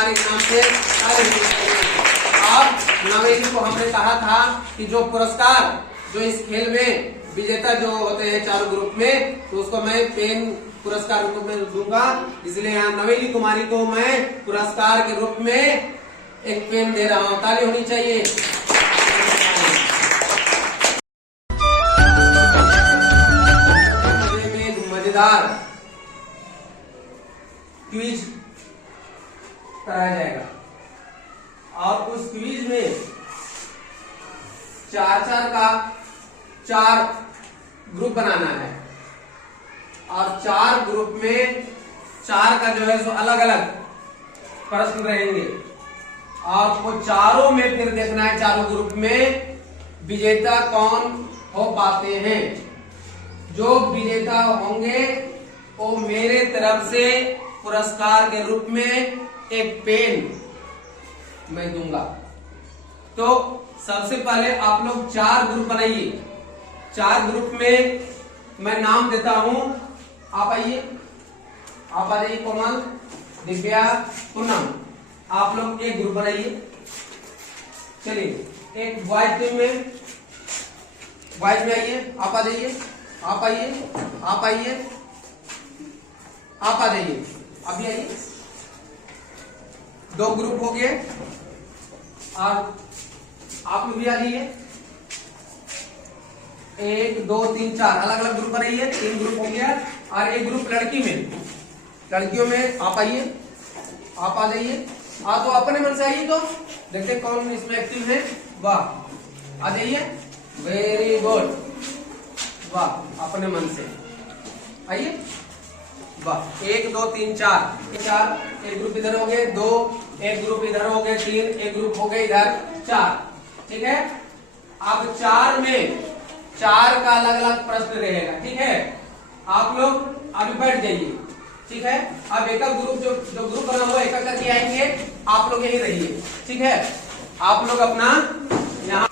कुमारी के नाम से कार्य होनी चाहिए। अब नवेली को हमने कहा था कि जो पुरस्कार जो इस खेल में विजेता जो होते हैं चारों ग्रुप में, तो उसको मैं पेन पुरस्कार रूप में दूंगा। इसलिए यहाँ नवेली कुमारी को मैं पुरस्कार के रूप में एक पेन दे रहा हूँ। ताली होनी चाहिए। मजेदार क्विज कराया जाएगा और उस क्विज में चार ग्रुप बनाना है और 4 ग्रुप में 4 का जो है सो अलग अलग प्रश्न रहेंगे और वो चारों में फिर देखना है चारों ग्रुप में विजेता कौन हो पाते हैं। जो विजेता होंगे वो मेरे तरफ से पुरस्कार के रूप में एक पेन मैं दूंगा। तो सबसे पहले आप लोग 4 ग्रुप बनाइए। 4 ग्रुप में मैं नाम देता हूं। आप आइए, आप आ जाइए। कोमल, दिव्या, पूनम, आप लोग एक ग्रुप बनाइए। चलिए एक बॉयज टीम में, बॉयज में आइए। आप आ जाइए, आप आइए, आप आइए, आप आ जाइए, अभी आइए। 2 ग्रुप हो गए और आप लोग भी आ जाइए। 1 2 3 4 अलग अलग ग्रुप बनाइए। 3 ग्रुप हो गया और एक ग्रुप लड़की में, लड़कियों में आप आइए, आप आ जाइए। तो अपने मन से आइए, तो देखते कौन इसमें एक्टिव है। वाह, आ जाइए, वेरी गुड, वाह, अपने मन से आइए। वाह, 1 2 3 4 एक ग्रुप इधर हो गए, 2 एक ग्रुप इधर हो गए, 3 एक ग्रुप हो गए इधर, 4। ठीक है। अब 4 में 4 का अलग अलग प्रश्न रहेगा। ठीक है, आप लोग अभी बैठ जाइए। ठीक है, अब एक ग्रुप जो ग्रुप बना हुआ एक करके आएंगे, आप लोग यही रहिए। ठीक है, आप लोग अपना यहाँ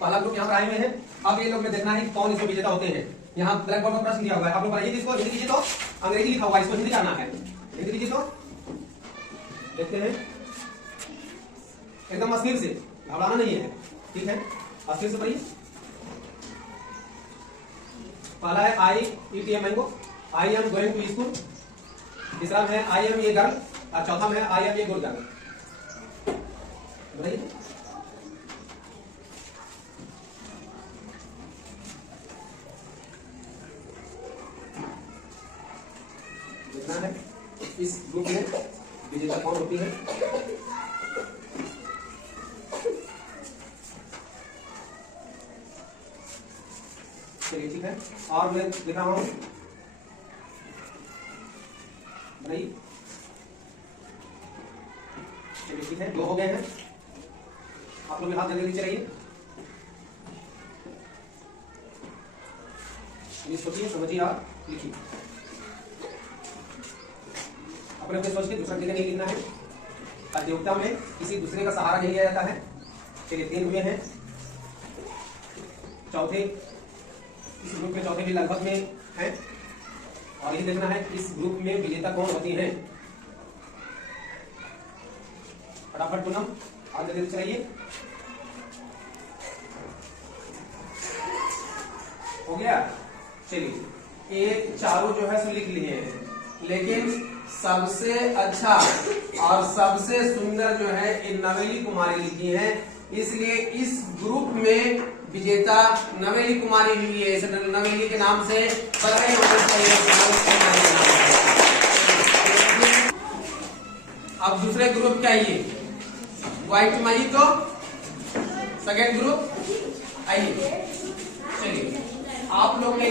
पहला ग्रुप यहाँ पर आए हुए हैं। अब ये लोग में देखना है कि कौन इसमें विजेता होते हैं। यहाँ ब्लैक बोर्ड पर प्रश्न दिया हुआ है, आप लोग बनाइए। इसको हिंदी कीजिए तो अंग्रेजी लिखा हुआ है, इसको हिंदी जाना है। हिंदी कीजिए तो देखते हैं, एकदम अस्थिर से, घबराना नहीं है। ठीक है, अस्थिर से पढ़िए। पहला है IET mango, I am going to school. तीसरा में है आई एम ए गर्ल और चौथा में है I am a good girl. बताइए। देखना है इस ग्रुप में विजेता कौन होती है। चलिए ठीक है, और मैं दिखा रहा हूं भाई। चलिए ठीक है, 2 हो गए हैं। आप लोग भी हाथ जल्दी नीचे रहिए। सोचिए, समझिए और लिखिए। अपने अपने सोच के दूसरा जगह नहीं लिखना है। प्रतियोगिता में किसी दूसरे का सहारा नहीं लिया जाता है। चलिए 3 हुए हैं। चौथे, इस ग्रुप में चौथे भी लगभग में है और ये देखना है इस ग्रुप में विजेता कौन होती हैं। फटाफट पूनम, आज जल्दी चलाइए। हो गया। चलिए, एक चारों जो है सो लिख लिए हैं, लेकिन सबसे अच्छा और सबसे सुंदर जो है इन नवेली कुमारी लिखी है, इसलिए इस ग्रुप में विजेता नवेली कुमारी हुई है। इस नवेली के नाम से बधाई होनी चाहिए। अब दूसरे ग्रुप क्या आइए, व्हाइट में आइए। तो सेकेंड ग्रुप आइए। चलिए आप लोग के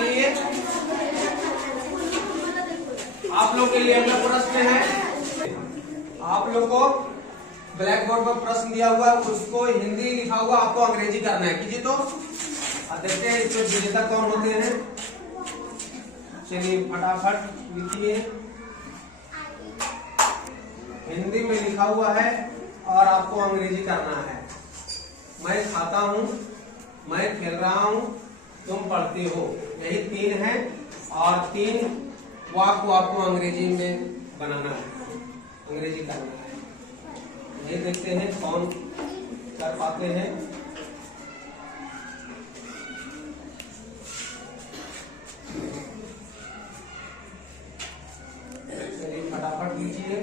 लिए अगला प्रश्न है। आप लोग को ब्लैक बोर्ड पर प्रश्न दिया हुआ है, उसको हिंदी लिखा हुआ आपको अंग्रेजी करना है। कीजिए तो देखते हैं इसमें विजेता कौन होते हैं। चलिए फटाफट लिखिए। हिंदी में लिखा हुआ है और आपको अंग्रेजी करना है। मैं खाता हूं, मैं खेल रहा हूं, तुम पढ़ते हो, यही 3 है और 3 वाक्य को आपको अंग्रेजी में बनाना है, अंग्रेजी करना है। ये देखते हैं कौन कर पाते हैं। चलिए फटाफट लीजिए।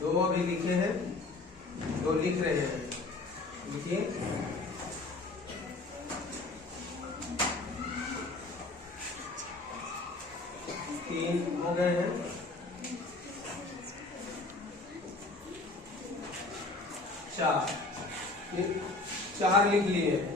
दो अभी लिखे हैं, दो लिख रहे हैं, लिखिए। तीन हो गए हैं, चार लिख लिए हैं।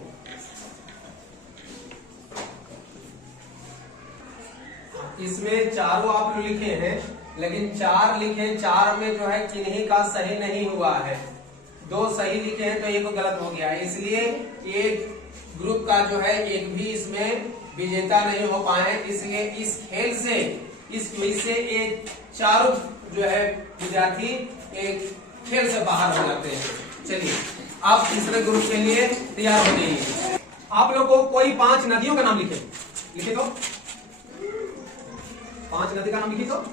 इसमें चारों आप लोग लिखे हैं, लेकिन चार लिखे, चार में जो है किन्हीं का सही नहीं हुआ है। दो सही लिखे हैं तो एक गलत हो गया, इसलिए एक ग्रुप का जो है एक भी इसमें विजेता नहीं हो पाए। इसलिए इस खेल से, इस क्विज से एक चारों जो है विद्यार्थी एक खेल से बाहर हो जाते हैं। चलिए आप तीसरे ग्रुप के लिए तैयार हो जाइए। आप लोग को कोई 5 नदियों का नाम लिखे, लिखे तो 5 नदी का नाम लिखी तो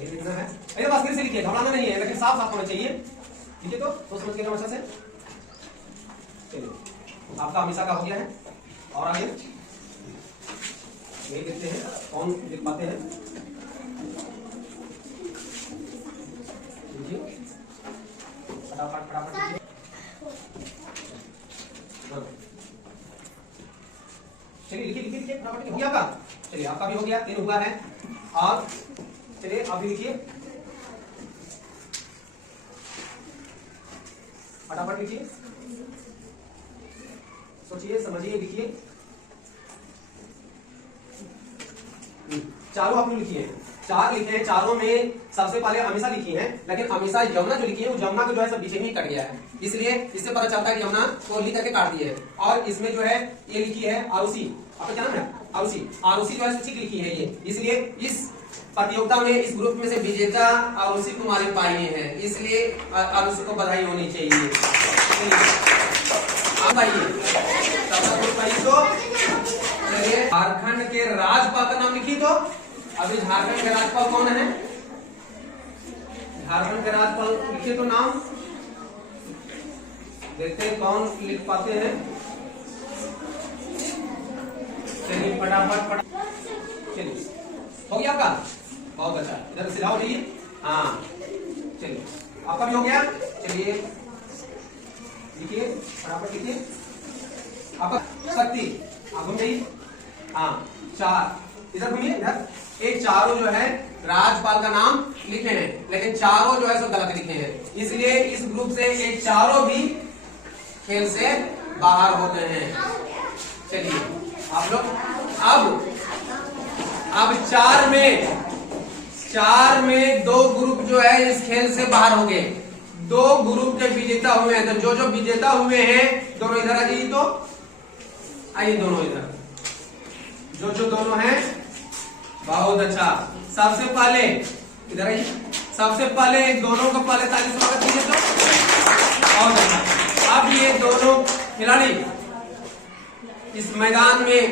लिखना है। अरे बस फिर से लिखिए, घबराना नहीं है, लेकिन साफ साफ होना चाहिए। लिखिए तो समझ के अच्छा से। चलिए आपका हमेशा का हो गया है। और आगे ये देखते हैं कौन लिख पाते हैं। फटाफट फटाफट चलिए लिखिए लिखिए लिखिए फटाफट। हो गया आपका? चलिए आपका भी हो गया, 3 हुआ है। और चलिए आप भी लिखिए, फटाफट लिखिए, सोचिए समझिए, लिखिए। चारों आपने लिखी है, 4 लिखे हैं। चारों में सबसे पहले अमीषा लिखी है, लेकिन अमीषा यमुना जो लिखी है वो यमुना को जो है सब बीच में ही कट गया है, इसलिए इससे पता चलता है कि यमुना को लिख करके काट दिए है। और इसमें जो है ये लिखी है आरुषि, आपका क्या नाम है? आरुषि। आरुषि जो है सूची लिखी है ये, इसलिए इस प्रतियोगिता में इस ग्रुप में से विजेता आरुषि कुमारी पाई है, इसलिए आरुषि को बधाई होनी चाहिए। आप आइए, झारखंड के राज्यपाल का नाम लिखी तो अभी झारखंड के राज्यपाल कौन है? झारखंड के राज्यपाल लिखिए तो नाम, देखते हैं कौन लिख पाते हैं। चलिए फटाफट चलिए, हो गया आपका? बहुत अच्छा, इधर सीधा हो जाइए। हाँ चलिए आपका भी हो गया। चलिए लिखिए, फटाफट लिखिए। आपका शक्ति, आप घूम जाइए। हाँ 4 इधर घूमिए, इधर। एक चारों जो है राज्यपाल का नाम लिखे हैं, लेकिन चारों जो है सब गलत लिखे हैं, इसलिए इस ग्रुप से एक चारों भी खेल से बाहर हो गए हैं। चलिए आप लोग अब 4 में 2 ग्रुप जो है इस खेल से बाहर हो गए। 2 ग्रुप के विजेता हुए हैं, तो जो विजेता हुए हैं दोनों इधर आ जाइए। तो आइए दोनों इधर, जो दोनों हैं। बहुत अच्छा, सबसे पहले इधर आइए। सबसे पहले दोनों को पहले ताली से स्वागत कीजिए। तो बहुत अच्छा, अब ये दोनों खिलाड़ी इस मैदान में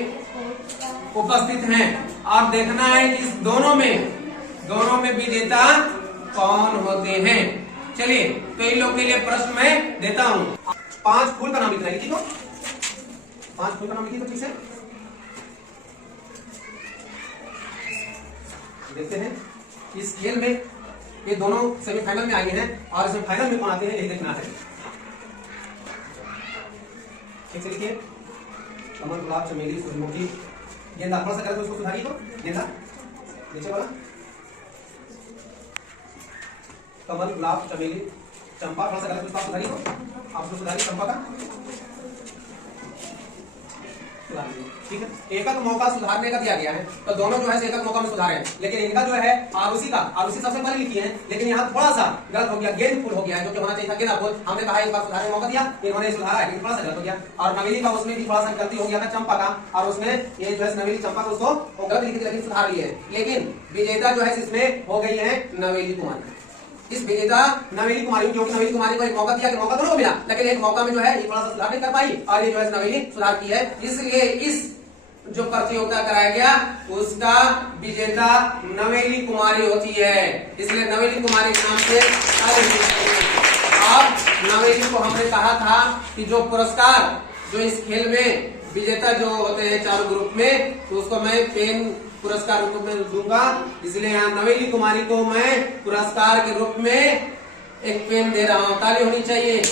उपस्थित हैं और देखना है कि इस दोनों में विजेता कौन होते हैं। चलिए तो इन लोग के लिए प्रश्न मैं देता हूं। 5 फूल का नाम लिखना है, लिखिए तो 5 फूल का नाम लिखिए तो ठीक से। देखते हैं इस खेल में ये दोनों सेमीफाइनल में आए हैं और इसमें फाइनल में कौन आते हैं यही देखना है। ठीक से लिखिए, कमल, गुलाब, चमेली, सूरजमुखी, गेंदा। थोड़ा सा गलत उसको सुधारिए तो, गेंदा नीचे वाला, कमल, गुलाब, चमेली, चंपा। थोड़ा सा गलत उसको सुधारिए तो, आप उसको सुधारिए, चंपा का ठीक है। एक मौका सुधारने का दिया गया है, तो दोनों जो है एक मौका में सुधारे, लेकिन इनका जो है आरुषि सबसे पहले लिखी है, लेकिन यहाँ थोड़ा सा गलत हो गया, गेंद फूल हो गया, जो कि होना चाहिए था गेंदा फूल। हमने कहा एक बार सुधारने मौका दिया, इन्होंने सुधारा है, थोड़ा सा गलत हो गया। और नवेली का उसमें भी थोड़ा सा गलती हो गया था, चंपा का, और उसमें ये जो है नवेली चंपा का उसको गलत लिखी थी, लेकिन सुधार लिए। लेकिन विजेता जो है इसमें हो गई है नवेली कुमारी। इस विजेता नवेली कुमारी, जो कि नवेली कुमारी को एक मौका दिया कि मौका दोनों को मिला, लेकिन एक मौका में जो है ये थोड़ा सा सुधार नहीं कर पाई और ये जो है नवेली सुधार की है, इसलिए इस जो प्रतियोगिता कराया गया उसका विजेता नवेली कुमारी होती है, इसलिए नवेली कुमारी के नाम से। अब नवेली को हमने कहा था कि जो पुरस्कार जो इस खेल में विजेता जो होते हैं चारों ग्रुप में, तो उसको मैं पेन पुरस्कार रूप में दूंगा, इसलिए यहाँ नवेली कुमारी को मैं पुरस्कार के रूप में एक पेन दे रहा हूँ। ताली होनी चाहिए।